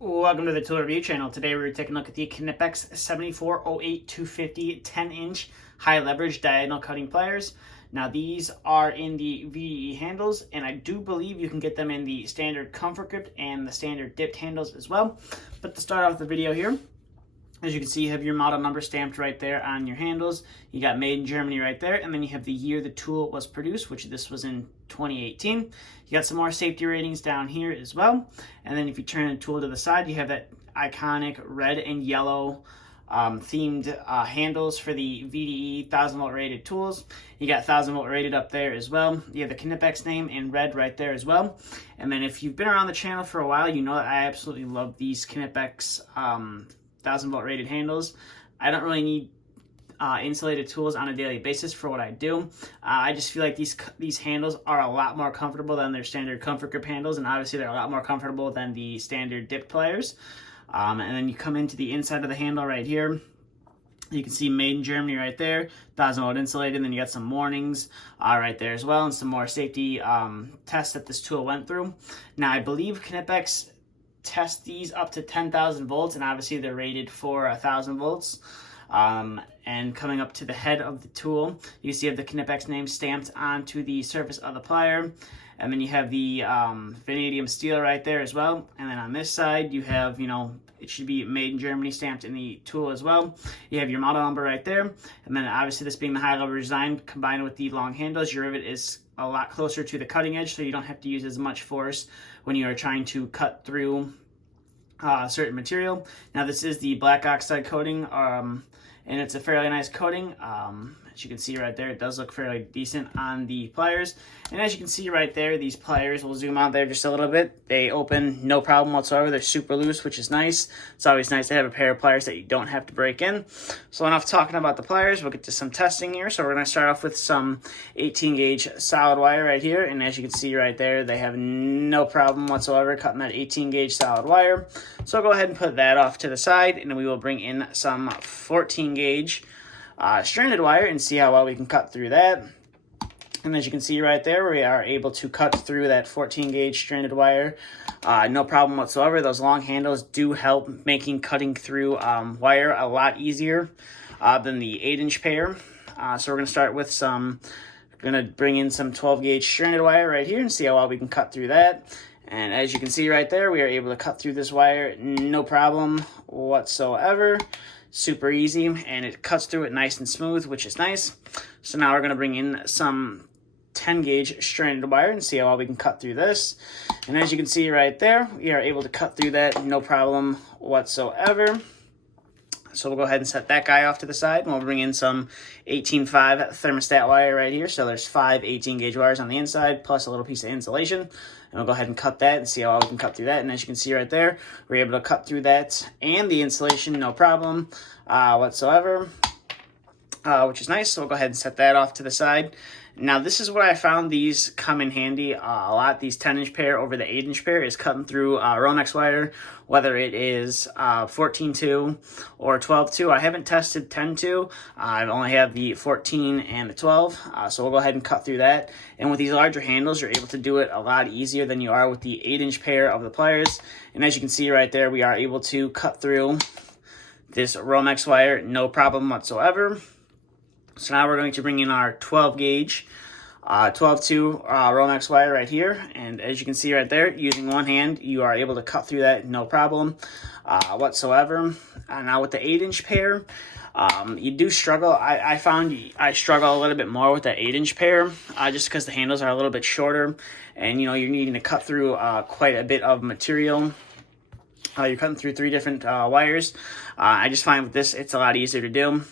Welcome to the tool review channel. Today we're taking a look at the Knipex 7408-250 10-inch high leverage diagonal cutting pliers. Now these are in the VDE handles, and I do believe you can get them in the standard comfort grip and the standard dipped handles as well. But to start off the video here, as you can see, you have your model number stamped right there on your handles. You got made in Germany right there, and then you have the year the tool was produced, which this was in 2018. You got some more safety ratings down here as well. And then if you turn the tool to the side, you have that iconic red and yellow themed handles for the VDE 1000 volt rated tools. You got 1000 volt rated up there as well. You have the Knipex name in red right there as well. And then if you've been around the channel for a while, you know that I absolutely love these Knipex 1000 volt rated handles. I don't really need insulated tools on a daily basis for what I do. I just feel like these handles are a lot more comfortable than their standard comfort grip handles, and obviously they're a lot more comfortable than the standard dip pliers. And then you come into the inside of the handle right here. You can see made in Germany right there, 1000 volt insulated, and then you got some warnings right there as well, and some more safety tests that this tool went through. Now I believe Knipex test these up to 10,000 volts, and obviously they're rated for 1,000 volts. And coming up to the head of the tool, you see you have the Knipex name stamped onto the surface of the plier, and then you have the vanadium steel right there as well. And then on this side, you have, it should be made in Germany stamped in the tool as well. You have your model number right there, and then obviously this being the high level design combined with the long handles, your rivet is a lot closer to the cutting edge, so you don't have to use as much force when you are trying to cut through certain material. Now this is the black oxide coating, and it's a fairly nice coating. As you can see right there, it does look fairly decent on the pliers. And as you can see right there, these pliers, we'll zoom out there just a little bit, they open no problem whatsoever. They're super loose, which is nice. It's always nice to have a pair of pliers that you don't have to break in. So enough talking about the pliers, we'll get to some testing here. So we're gonna start off with some 18 gauge solid wire right here. And as you can see right there, they have no problem whatsoever cutting that 18 gauge solid wire. So I'll go ahead and put that off to the side, and we will bring in some 14 gauge stranded wire and see how well we can cut through that. And as you can see right there, we are able to cut through that 14 gauge stranded wire no problem whatsoever. Those long handles do help making cutting through wire a lot easier than the 8-inch pair. So we're going to start with going to bring in some 12 gauge stranded wire right here and see how well we can cut through that. And as you can see right there, we are able to cut through this wire no problem whatsoever. Super easy, and it cuts through it nice and smooth, which is nice. So now we're going to bring in some 10 gauge stranded wire and see how well we can cut through this. And as you can see right there, we are able to cut through that no problem whatsoever. So we'll go ahead and set that guy off to the side, and we'll bring in some 18.5 thermostat wire right here. So there's 5 18 gauge wires on the inside, plus a little piece of insulation. And we'll go ahead and cut that and see how well we can cut through that. And as you can see right there, we're able to cut through that and the insulation no problem whatsoever, which is nice. So we'll go ahead and set that off to the side. Now this is where I found these come in handy a lot. These 10-inch pair over the 8-inch pair is cutting through Romex wire, whether it is 14-2 or 12-2. I haven't tested 10-2. I only have the 14 and the 12. So we'll go ahead and cut through that. And with these larger handles, you're able to do it a lot easier than you are with the 8-inch pair of the pliers. And as you can see right there, we are able to cut through this Romex wire no problem whatsoever. So now we're going to bring in our 12 gauge 12-2 Romex wire right here, and as you can see right there, using one hand you are able to cut through that no problem whatsoever. Now with the 8-inch pair, you do struggle. I found I struggle a little bit more with the 8-inch pair just because the handles are a little bit shorter, and you're needing to cut through quite a bit of material. You're cutting through 3 different wires. I just find with this it's a lot easier to do.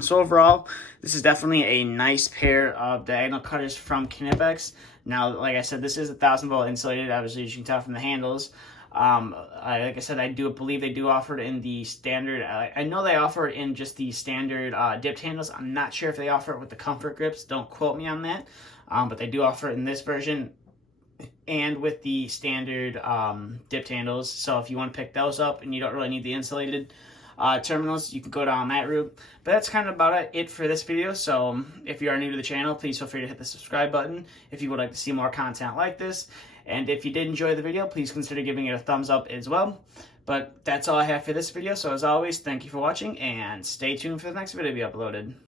So overall, this is definitely a nice pair of diagonal cutters from Knipex. Now, like I said, this is 1000 volt insulated, obviously, as you can tell from the handles. Like I said, I do believe they do offer it in the standard. I know they offer it in just the standard dipped handles. I'm not sure if they offer it with the comfort grips. Don't quote me on that. But they do offer it in this version and with the standard dipped handles. So if you want to pick those up and you don't really need the insulated terminals, you can go down that route. But that's kind of about it for this video. So if you are new to the channel, please feel free to hit the subscribe button if you would like to see more content like this. And if you did enjoy the video, please consider giving it a thumbs up as well. But that's all I have for this video. So as always, thank you for watching and stay tuned for the next video to be uploaded.